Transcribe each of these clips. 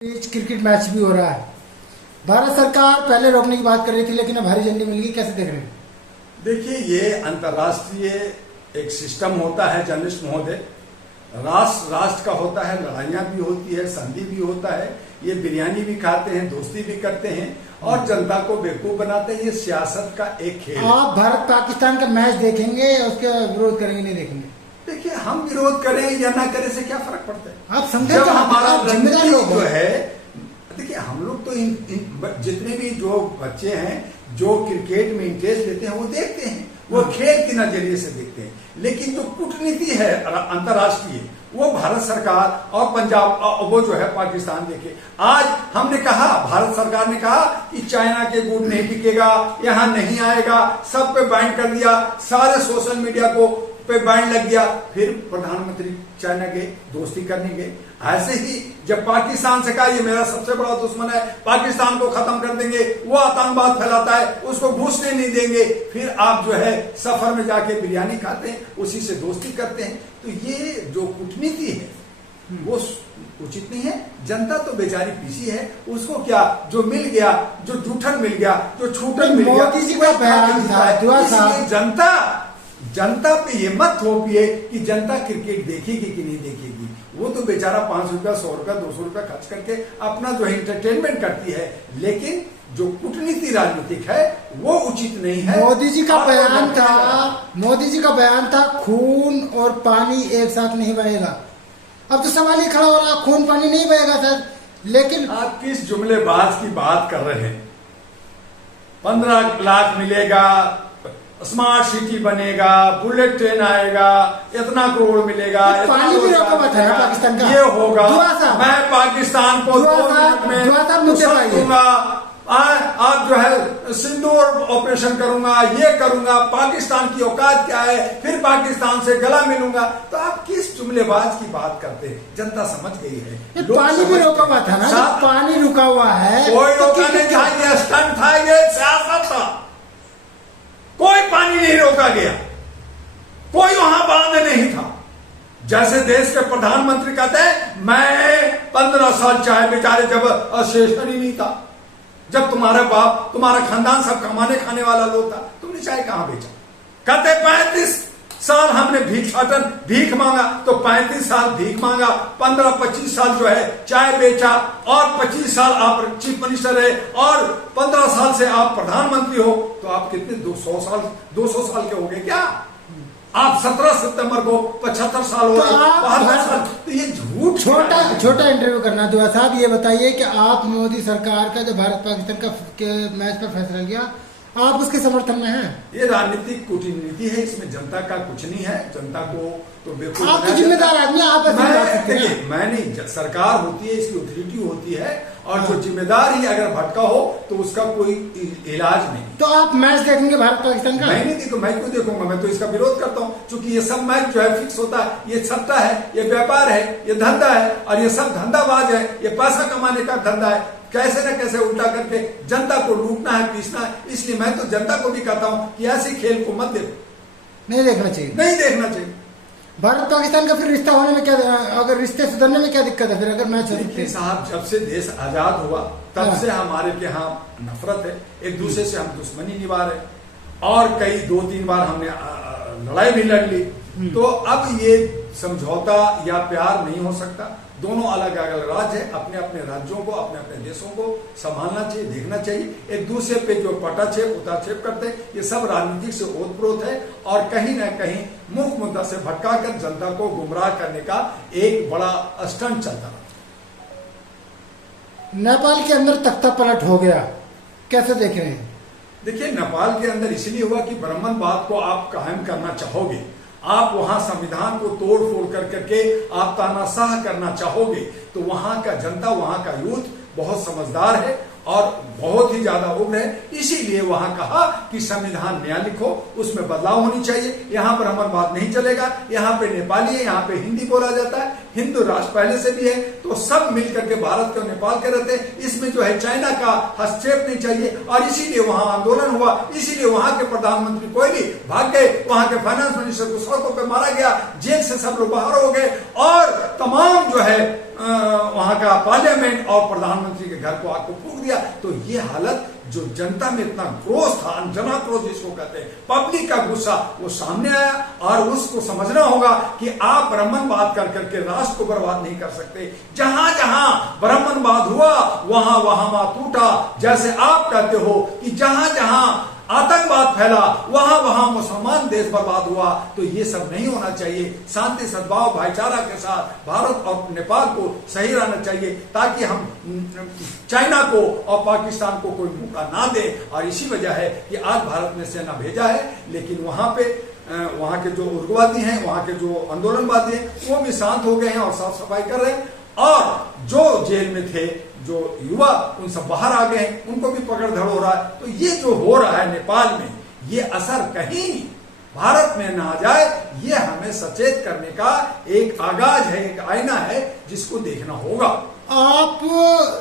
बीच cricket match भी हो रहा है। भारत सरकार पहले रोकने की बात कर रही थी, लेकिन अब हरी झंडी मिल गई। कैसे देख रहे हैं? देखिए, ये अंतर्राष्ट्रीय एक सिस्टम होता है जर्नलिस्ट महोदय। राष्ट्र का होता है, लड़ाइयाँ भी होती है, संधि भी होता है। ये बिरयानी भी खाते हैं, दोस्ती भी करते हैं और जनता को बेवकूफ बनाते हैं। ये सियासत का एक खेल। आप भारत पाकिस्तान का मैच देखेंगे, उसका विरोध करेंगे नहीं देखेंगे? देखिए, हम विरोध करें या ना करें से क्या फर्क पड़ता है? आप समझे? जब हमारा जिम्मेदारी जो है, देखिए हम लोग तो जितने भी जो बच्चे हैं जो क्रिकेट में इंटरेस्ट लेते हैं वो देखते हैं, वो खेल के नजरिए से देखते हैं। लेकिन जो कूटनीति है अंतर्राष्ट्रीय, वो भारत सरकार और पंजाब वो जो है पाकिस्तान देखे। आज हमने कहा, भारत सरकार ने कहा कि चाइना के गुड़ नहीं बिकेगा, यहाँ नहीं आएगा, सब पे बैन कर दिया, सारे सोशल मीडिया को पे बैन लग गया। फिर प्रधानमंत्री चाइना के दोस्ती करने गए। ऐसे ही जब पाकिस्तान से कहा ये मेरा सबसे बड़ा दुश्मन है, पाकिस्तान को खत्म कर देंगे, वो आतंकवाद फैलाता है, उसको घुसने नहीं देंगे, फिर आप जो है सफर में जाके बिरयानी खाते हैं, उसी से दोस्ती करते हैं। तो ये जो कूटनीति है वो उचित नहीं है। जनता तो बेचारी पीसी है, उसको क्या जो मिल गया, जो जूठन मिल गया, जो छूटन मिल गया, मोदी जी का बयान था। जनता पे ये मत थोपिए कि जनता क्रिकेट देखेगी कि नहीं देखेगी। वो तो बेचारा 5 रुपया, 100 रुपया, 200 रुपया खर्च करके अपना जो एंटरटेनमेंट करती है। लेकिन जो कूटनीति राजनीतिक है वो उचित नहीं है। मोदी जी का बयान था खून और पानी एक साथ नहीं बहेगा। अब तो सवाल ये खड़ा हो रहा, खून पानी नहीं बहेगा सर। लेकिन आप किस जुमलेबाज की बात कर रहे हैं? 15 लाख मिलेगा, स्मार्ट सिटी बनेगा, बुलेट ट्रेन आएगा, इतना करोड़ मिलेगा, पानी भी रोका हुआ था ना पाकिस्तान का। ये होगा, मैं पाकिस्तान को 2 मिनट में उसक दूंगा, आप जो है सिंदूर ऑपरेशन करूंगा, ये करूंगा, पाकिस्तान की औकात क्या है, फिर पाकिस्तान से गला मिलूंगा। तो आप किस जुमलेबाज की बात करते हैं? जनता समझ गई है। पानी भी रोका हुआ था ना, पानी रुका हुआ है, कोई रोका नहीं था, ये स्टंट था, ये सियासत था। कोई पानी नहीं रोका गया, कोई वहां बांध नहीं था। जैसे देश के प्रधानमंत्री कहते हैं, मैं 15 साल चाय बेचारे जब सेशन ही नहीं था, जब तुम्हारे बाप, तुम्हारा खानदान सब कमाने खाने वाला लोग था, तुमने चाय कहां बेचा? कहते 35 साल हमने भीख मांगा, तो 35 साल भीख मांगा, 15-25 साल जो है चाय बेचा, और 25 साल आप चीफ मिनिस्टर रहे, और 15 साल से आप प्रधानमंत्री हो। तो आप कितने 200 साल के हो गए क्या? आप 17 सितंबर को 75 साल हो गए। तो ये झूठ। छोटा इंटरव्यू करना दुआ साहब, ये बताइए कि आप मोदी सरकार का जो भारत पाकिस्तान का मैच पर फैसला लिया, आप उसके समर्थन में हैं? ये राजनीतिक कूटनीति है, इसमें जनता का कुछ नहीं है। जनता को तो बेवकूफ, आप तो जिम्मेदार आदमी, आप मैं नहीं, सरकार होती है, इसकी अथॉरिटी होती है, और जो जिम्मेदार ही अगर भटका हो तो उसका कोई इलाज नहीं। तो आप मैच देखेंगे भारत पाकिस्तान का? मैं नहीं देखूंगा, मैं क्यों देखूंगा? मैं तो इसका विरोध करता हूँ, क्योंकि ये सब मैच जो है फिक्स होता है। ये सट्टा है, ये व्यापार है, ये धंधा है, और ये सब धंधाबाज है, ये पैसा कमाने का धंधा है। कैसे न कैसे उल्टा करके जनता को लूटना है, पीसना है। इसलिए मैं तो जनता को भी कहता हूँ कि ऐसे खेल को मत देखो, नहीं देखना चाहिए, नहीं देखना चाहिए। भारत पाकिस्तान का फिर रिश्ता होने में क्या, अगर रिश्ते सुधरने में क्या दिक्कत है फिर अगर मैच? देखिए साहब, जब से देश आजाद हुआ तब से हमारे के यहाँ नफरत है, एक दूसरे से हम दुश्मनी निभा रहे, और कई 2-3 बार हमने लड़ाई भी लड़ ली। तो अब ये समझौता या प्यार नहीं हो सकता। दोनों अलग अलग राज्य है, अपने अपने राज्यों को, अपने अपने देशों को संभालना चाहिए, देखना चाहिए। एक दूसरे पे जो पटाक्षेप उताक्षेप करते हैं, ये सब राजनीतिक से ओतप्रोत है, और कहीं ना कहीं मुख्य मुद्दा से भटकाकर जनता को गुमराह करने का एक बड़ा स्टंट चलता रहा। नेपाल के अंदर तख्ता पलट हो गया, कैसे देख रहे हैं? देखिए, नेपाल के अंदर इसलिए हुआ कि ब्राह्मणवाद को आप कायम करना चाहोगे, आप वहां संविधान को तोड़ फोड़ करके आप तानाशाह करना चाहोगे, तो वहां का जनता, वहां का यूथ बहुत समझदार है और बहुत ही ज्यादा उग्र है। इसीलिए वहां कहा कि संविधान नया लिखो, उसमें बदलाव होनी चाहिए, यहाँ पर ब्राह्मणवाद नहीं चलेगा, यहाँ पे नेपाली है, यहाँ पे हिंदी बोला जाता है, हिंदू राष्ट्र पहले से भी है, तो सब मिलकर के भारत के और नेपाल के रहते हैं। इसमें जो है चाइना का हस्तक्षेप नहीं चाहिए, और इसीलिए वहां आंदोलन हुआ, इसीलिए वहां के प्रधानमंत्री कोई नहीं भाग गए, वहां के फाइनेंस मिनिस्टर को सड़कों पे मारा गया, जेल से सब लोग बाहर हो गए, और तमाम जो है वहां का पार्लियामेंट और प्रधानमंत्री के घर को आग को फूंक दिया। तो ये हालत जो जनता में इतना क्रोध था, जनाक्रोश जिसको कहते हैं, पब्लिक का गुस्सा, वो सामने आया, और उसको समझना होगा कि आप ब्राह्मणवाद कर करके राष्ट्र को बर्बाद नहीं कर सकते। जहां जहां ब्राह्मणवाद हुआ वहां वहां मां टूटा। जैसे आप कहते हो कि जहां जहां आतंकवाद फैला वहां वहां मुसलमान देश बर्बाद हुआ। तो ये सब नहीं होना चाहिए। शांति सद्भाव भाईचारा के साथ भारत और नेपाल को सही रहना चाहिए, ताकि हम चाइना को और पाकिस्तान को कोई मौका ना दे। और इसी वजह है कि आज भारत ने सेना भेजा है, लेकिन वहां पे वहां के जो उग्रवादी हैं, वहां के जो आंदोलनवादी हैं, वो भी शांत हो गए हैं और साफ सफाई कर रहे हैं। और जो जेल में थे, जो युवा, उन सब बाहर आ गए हैं, उनको भी पकड़ धड़ हो रहा है। तो ये जो हो रहा है नेपाल में, ये असर कहीं भारत में ना आ जाए, ये हमें सचेत करने का एक आगाज है, एक आईना है, जिसको देखना होगा। आप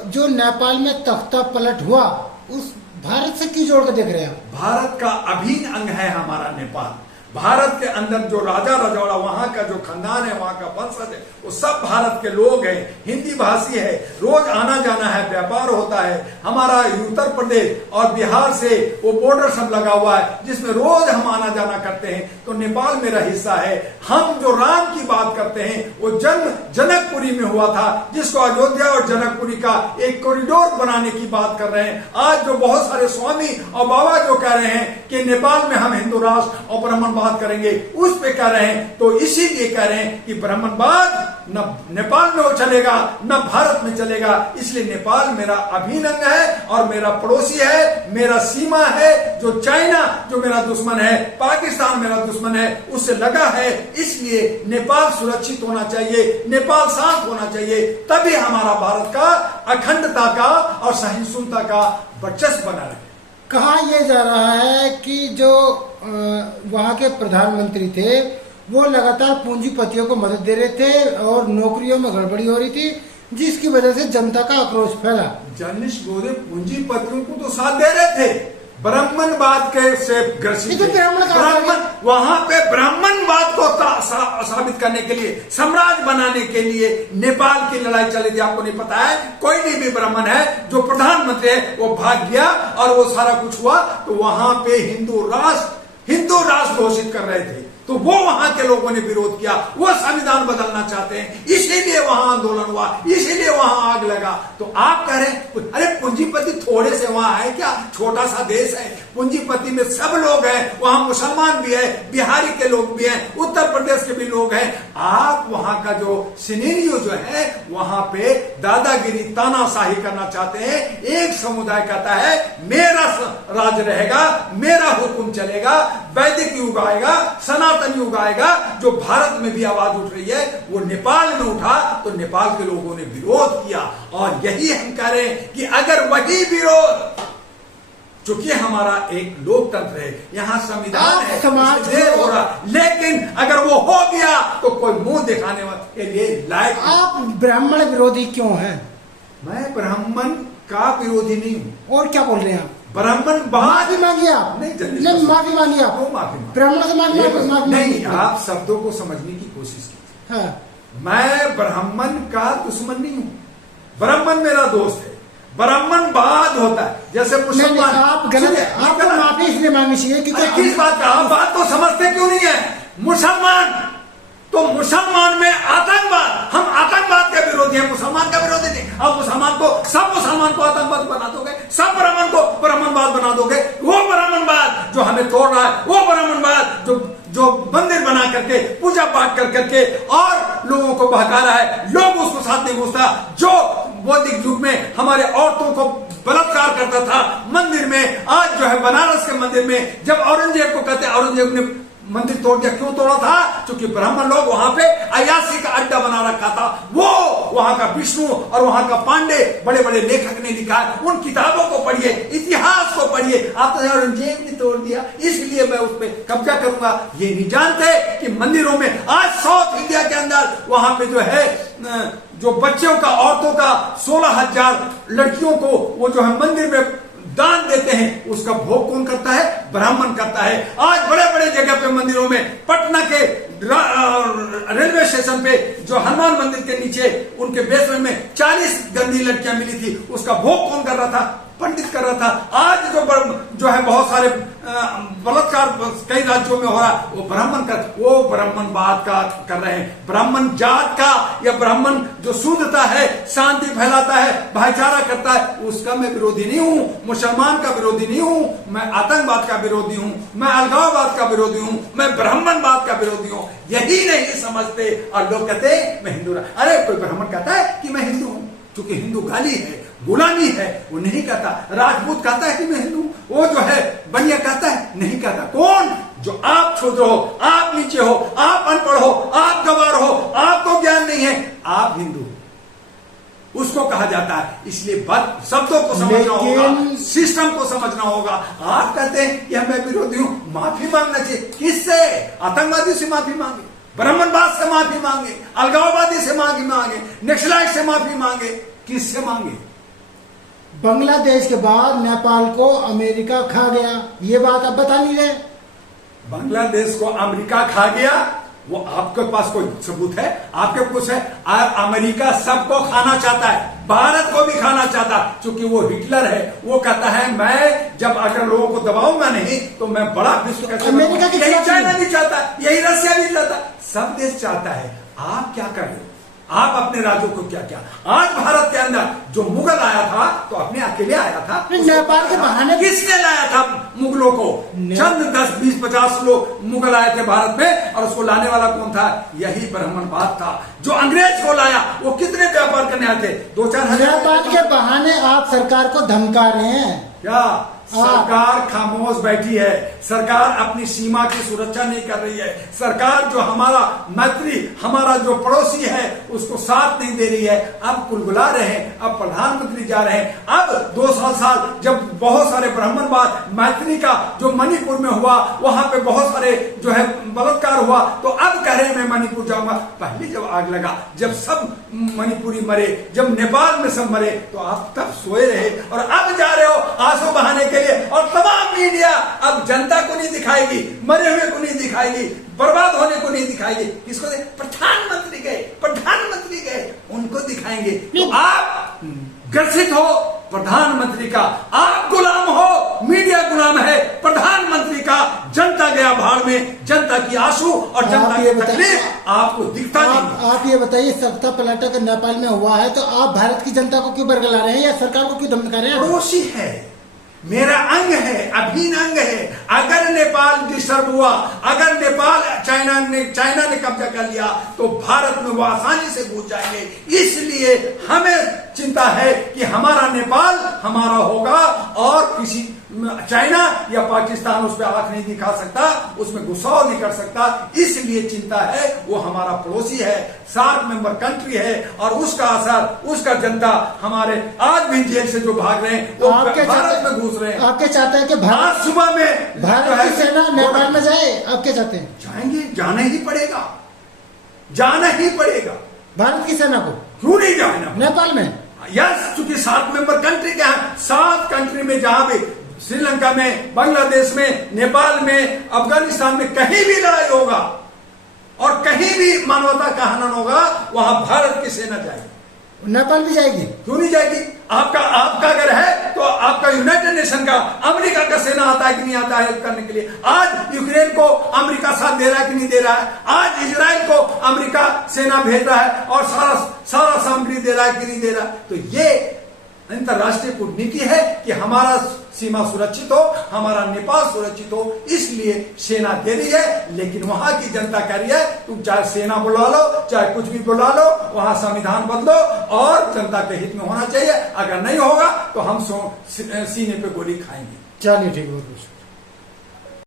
जो नेपाल में तख्ता पलट हुआ, उस भारत से क्यों जोड़ कर देख रहे हैं? भारत का अभिन्न अंग है हमारा नेपाल। भारत के अंदर जो राजा रजौड़ा, वहां का जो खानदान है, वहां का वंशज है, वो सब भारत के लोग हैं, हिंदी भाषी है, रोज आना जाना है, व्यापार होता है। हमारा उत्तर प्रदेश और बिहार से वो बॉर्डर सब लगा हुआ है, जिसमें रोज हम आना जाना करते हैं। तो नेपाल मेरा हिस्सा है। हम जो राम की बात करते हैं, वो जन्म जनकपुरी में हुआ था, जिसको अयोध्या और जनकपुरी का एक कॉरिडोर बनाने की बात कर रहे हैं। आज जो बहुत सारे स्वामी और बाबा जो कह रहे हैं कि नेपाल में हम हिंदू राष्ट्र और ब्राह्मणवाद करेंगे, उस पे कह रहे हैं। तो इसीलिए कह रहे हैं कि ब्राह्मणवाद न नेपाल में वो चलेगा, न भारत में चलेगा। इसलिए नेपाल मेरा अभिन्न अंग है और मेरा पड़ोसी है, मेरा सीमा है। जो चाइना जो मेरा दुश्मन है, पाकिस्तान मेरा दुश्मन है, उससे लगा है। इसलिए नेपाल सुरक्षित होना चाहिए, नेपाल शांत होना चाहिए, तभी हमारा भारत का अखंडता का और सहिष्णुता का वर्चस्व बना रहे। कहा यह जा रहा है कि जो वहां के प्रधानमंत्री थे, वो लगातार पूंजीपतियों को मदद दे रहे थे और नौकरियों में गड़बड़ी हो रही थी, जिसकी वजह से जनता का आक्रोश फैला। जर्नलिस्ट बोले पूंजीपतियों को तो साथ दे रहे थे, ब्राह्मणवाद के से ग्रसित थे। ब्राह्मण वहां पे ब्राह्मणवाद को साबित करने के लिए, साम्राज्य बनाने के लिए नेपाल की लड़ाई चली थी। आपको नहीं पता है? कोई नहीं भी ब्राह्मण है जो प्रधानमंत्री है, वो भाग गया और वो सारा कुछ हुआ। तो वहां पे हिंदू राष्ट्र घोषित कर रहे थे, तो वो वहां के लोगों ने विरोध किया। वो संविधान बदलना चाहते हैं, इसीलिए वहां आंदोलन हुआ, इसीलिए वहां आग लगा। तो आप कह रहे हैं अरे पूंजीपति थोड़े से वहां है क्या? छोटा सा देश है, पूंजीपति में सब लोग हैं, वहां मुसलमान भी है, बिहारी के लोग भी हैं, उत्तर प्रदेश के भी लोग हैं। आप वहां का जो सिनेरियो जो है, वहां पे दादागिरी तानाशाही करना चाहते हैं। एक समुदाय कहता है मेरा राज रहेगा, मेरा हुक्म चलेगा, वैदिक युग आएगा, सनातन युग आएगा। जो भारत में भी आवाज उठ रही है, वो नेपाल में उठा, तो नेपाल के लोगों ने विरोध किया। और यही हम कह रहे हैं कि अगर वही विरोध, चूंकि हमारा एक लोकतंत्र है, यहाँ संविधान है, देर हो रहा, लेकिन अगर वो हो गया तो कोई मुंह दिखाने के लिए लायक। आप ब्राह्मण विरोधी क्यों हैं? मैं ब्राह्मण का विरोधी नहीं हूँ। और क्या बोल रहे हैं आप? ब्राह्मण माफी मांगिए आप। नहीं, माफी मांगिए आप। माफी ब्राह्मण से माफी नहीं, आप शब्दों को समझने की कोशिश कीजिए। हाँ। मैं ब्राह्मण का दुश्मन नहीं हूँ, ब्राह्मण मेरा दोस्त है। ब्राह्मणवाद होता है जैसे मुसलमान। आप गलत, आपको माफी इसलिए मांगनी चाहिए क्योंकि किस बात का आप बात को समझते क्यों नहीं है? मुसलमान तो मुसलमान में आतंकवाद, हम आतंकवाद के विरोधी हैं, मुसलमान का विरोधी नहीं। अब मुसलमान को, सब मुसलमान को आतंकवाद बना दोगे, सब ब्राह्मण को ब्राह्मणवाद बना दोगे। वो ब्राह्मणवाद जो हमें तोड़ रहा है, वो ब्राह्मणवाद जो मंदिर बना करके पूजा पाठ कर करके और लोगों को बहका रहा है, लोग उसको साथ नहीं घुसता। जो वैदिक युग में हमारे औरतों को बलात्कार करता था मंदिर में, आज जो है बनारस के मंदिर में, जब औरंगजेब को कहते औरंगजेब ने मंदिर तोड़ दिया, क्यों तोड़ा था? क्योंकि ब्राह्मण लोग वहां पे अयासी का अड्डा बना रखा था। वो वहां का विष्णु और वहां का पांडे बड़े बड़े लेखक ने लिखा है, उन किताबों को पढ़िए, इतिहास को पढ़िए। आप तो औरंगजेब ने तोड़ दिया इसलिए मैं उस पर कब्जा करूंगा, ये नहीं जानते कि मंदिरों में आज साउथ इंडिया के अंदर वहां पे जो है जो बच्चों का, औरतों का 16,000 लड़कियों को वो जो है मंदिर में दान देते हैं, उसका भोग कौन करता है? ब्राह्मण करता है। आज बड़े बड़े जगह पे मंदिरों में, पटना के रेलवे स्टेशन पे जो हनुमान मंदिर के नीचे उनके बेसमेंट में 40 गंदी लड़कियां मिली थी, उसका भोग कौन कर रहा था? पंडित कर रहा था। आज जो है बहुत सारे बलात्कार कई राज्यों में हो रहा, वो ब्राह्मणवाद का कर रहे हैं। ब्राह्मण जात का या ब्राह्मण जो शुद्धता है, शांति फैलाता है, भाईचारा करता है, उसका मैं विरोधी नहीं हूं। मुसलमान का विरोधी नहीं हूं, मैं आतंकवाद का विरोधी हूं, मैं अलगाववाद का विरोधी हूं, मैं ब्राह्मणवाद का विरोधी हूं। यही नहीं समझते और लोग कहते हैं मैं हिंदू। अरे कोई ब्राह्मण कहता है कि मैं हिंदू हूं, क्योंकि हिंदू गाली है, गुलामी है, वो नहीं कहता। राजपूत कहता है कि मैं हिंदू, वो जो है बनिया कहता है, नहीं कहता। कौन? जो आप क्षुद्र हो, आप नीचे हो, आप अनपढ़ हो, आप गवार हो, आपको ज्ञान नहीं है, आप हिंदू, उसको कहा जाता है। इसलिए बात शब्दों को समझना होगा, सिस्टम को समझना होगा। आप कहते हैं कि मैं विरोधी हूं, माफी मांगना चाहिए। किससे? आतंकवादी से माफी मांगे, ब्राह्मणवाद से माफी मांगे, अलगाववादी से माफी मांगे, नक्सलाइट से माफी मांगे, किससे मांगे? बांग्लादेश के बाद नेपाल को अमेरिका खा गया, ये बात आप बता नहीं रहे। बांग्लादेश को अमेरिका खा गया, वो आपके पास कोई सबूत है? आपके कुछ है? अमेरिका सबको खाना चाहता है, भारत को भी खाना चाहता, क्योंकि वो हिटलर है। वो कहता है मैं जब अगर लोगों को दबाऊंगा नहीं तो मैं बड़ा विश्व कैसे? अमेरिका की यही चाइना भी चाहता है, यही रशिया भी चाहता है, सब देश चाहता है। आप क्या कर रहे हो? आप अपने राज्यों को क्या क्या? आज भारत के अंदर जो मुगल आया था तो अपने अकेले आया था। नेपाल के बहाने किसने लाया था मुगलों को? चंद 10, 20, 50 लोग मुगल आए थे भारत में, और उसको लाने वाला कौन था? यही ब्राह्मणवाद था। जो अंग्रेज को लाया वो कितने व्यापार करने आए थे? 2-4 हजार। नेपाल के बहाने आप सरकार को धमका रहे हैं क्या? सरकार खामोश बैठी है। सरकार अपनी सीमा की सुरक्षा नहीं कर रही है। सरकार जो हमारा मैत्री, हमारा जो पड़ोसी है, उसको साथ नहीं दे रही है। अब कुलबुला रहे हैं, अब प्रधानमंत्री जा रहे हैं। अब 2 साल जब बहुत सारे ब्राह्मणवाद मैत्री का जो मणिपुर में हुआ, वहां पे बहुत सारे जो है बलात्कार हुआ, तो अब कह रहे हैं मैं मणिपुर जाऊंगा। पहले जब आग लगा, जब सब मणिपुरी मरे, जब नेपाल में सब मरे, तो आप तब सोए रहे, और अब जा रहे हो आंसू बहाने के लिए। और तमाम मीडिया अब जनता को नहीं दिखाएगी, मरे हुए को नहीं दिखाएगी, बर्बाद होने को नहीं दिखाएगी। किसको? प्रधानमंत्री गए उनको दिखाएंगे। तो आप ग्रसित हो प्रधानमंत्री का, आप गुलाम हो, मीडिया गुलाम है प्रधानमंत्री का। जनता गया भाड़ में, जनता की आंसू और जनता की तकलीफ आपको दिखता नहीं। आप ये बताइए, सत्ता पलटा कर नेपाल में हुआ है, तो आप भारत की जनता को क्यों बरगला रहे हैं या सरकार को क्यों धमका रहे हैं? पड़ोसी है, मेरा अंग है, अभिन्न अंग है। अगर नेपाल डिस्टर्ब हुआ, अगर नेपाल चाइना ने कब्जा कर लिया, तो भारत में वो आसानी से घुस जाएंगे। इसलिए हमें चिंता है कि हमारा नेपाल हमारा होगा, और किसी चाइना या पाकिस्तान उस पर आंख नहीं दिखा सकता, उसमें घुसाव नहीं कर सकता। इसलिए चिंता है, वो हमारा पड़ोसी है, सार्क मेंबर कंट्री है, और उसका असर, उसका जनता हमारे आज भी जेल से जो भाग रहे हैं वो भारत में घुस रहे हैं। आपके चाहते हैं कि भारत सुबह में भारत की सेना नेपाल में जाए? आप क्या चाहते हैं? जाएंगे, जाना ही पड़ेगा, जाना ही पड़ेगा। भारत की सेना को क्यों नहीं जाना नेपाल में? यस, चूंकि 7 मेंबर कंट्री क्या है, 7 कंट्री में जहां भी श्रीलंका में, बांग्लादेश में, नेपाल में, अफगानिस्तान में कहीं भी लड़ाई होगा और कहीं भी मानवता का हनन होगा, वहां भारत की सेना जाएगी। नेपाल भी जाएगी? क्यों नहीं जाएगी? आपका अगर है तो आपका यूनाइटेड नेशन का, अमेरिका का सेना आता है कि नहीं आता है करने के लिए? आज यूक्रेन को अमेरिका साथ दे रहा है कि नहीं दे रहा है? आज इजराइल को अमेरिका सेना भेज रहा है और सारा सामग्री दे रहा है कि नहीं दे रहा? तो ये अंतरराष्ट्रीय कूटनीति है कि हमारा सीमा सुरक्षित हो, हमारा नेपाल सुरक्षित हो, इसलिए सेना दे रही है। लेकिन वहां की जनता कह रही है तुम चाहे सेना बुला लो, चाहे कुछ भी बुला लो, वहां संविधान बदलो और जनता के हित में होना चाहिए। अगर नहीं होगा तो हम सीने पे गोली खाएंगे। चलिए ठीक है।